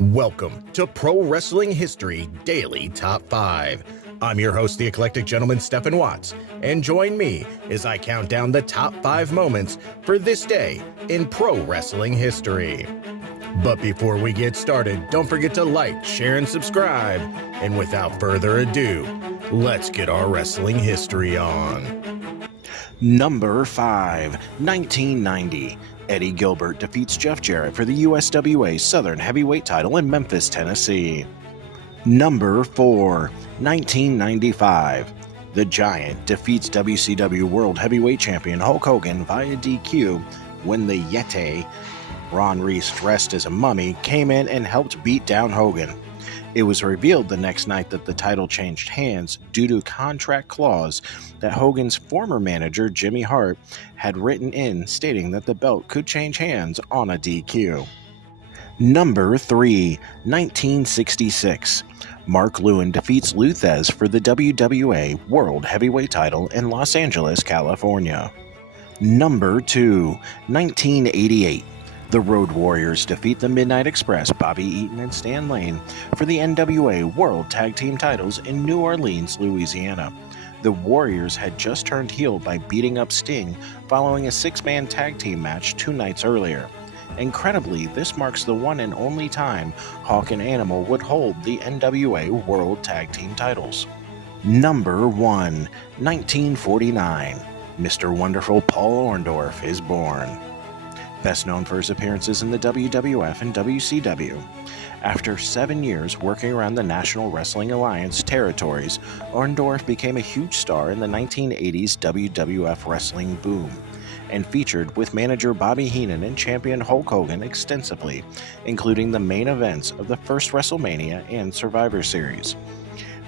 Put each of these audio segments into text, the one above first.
Welcome to Pro Wrestling History Daily Top 5. I'm your host, the eclectic gentleman, Stephen Watts, and join me as I count down the top 5 moments for this day in pro wrestling history. But before we get started, don't forget to like, share, and subscribe. And without further ado, let's get our wrestling history on. Number 5, 1990. Eddie Gilbert defeats Jeff Jarrett for the USWA Southern Heavyweight title in Memphis, Tennessee. Number 4, 1995. The Giant defeats WCW World Heavyweight Champion Hulk Hogan via DQ when the Yeti, Ron Reese dressed as a mummy, came in and helped beat down Hogan. It was revealed the next night that the title changed hands due to a contract clause that Hogan's former manager, Jimmy Hart, had written in stating that the belt could change hands on a DQ. Number 3, 1966. Mark Lewin defeats Lou Thesz for the WWA World Heavyweight title in Los Angeles, California. Number 2, 1988. The Road Warriors defeat the Midnight Express, Bobby Eaton and Stan Lane, for the NWA World Tag Team titles in New Orleans, Louisiana. The Warriors had just turned heel by beating up Sting following a 6-man tag team match 2 nights earlier. Incredibly, this marks the one and only time Hawk and Animal would hold the NWA World Tag Team titles. Number 1, 1949. Mr. Wonderful Paul Orndorff is born. Best known for his appearances in the WWF and WCW. After 7 years working around the National Wrestling Alliance territories, Orndorff became a huge star in the 1980s WWF wrestling boom, and featured with manager Bobby Heenan and champion Hulk Hogan extensively, including the main events of the first WrestleMania and Survivor Series.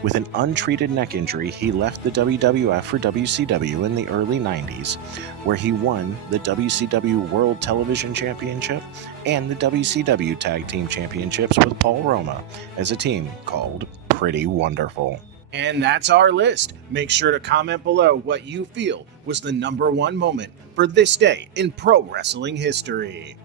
With an untreated neck injury, he left the WWF for WCW in the early 90s, where he won the WCW World Television Championship and the WCW Tag Team Championships with Paul Roma as a team called Pretty Wonderful. And that's our list. Make sure to comment below what you feel was the number 1 moment for this day in pro wrestling history.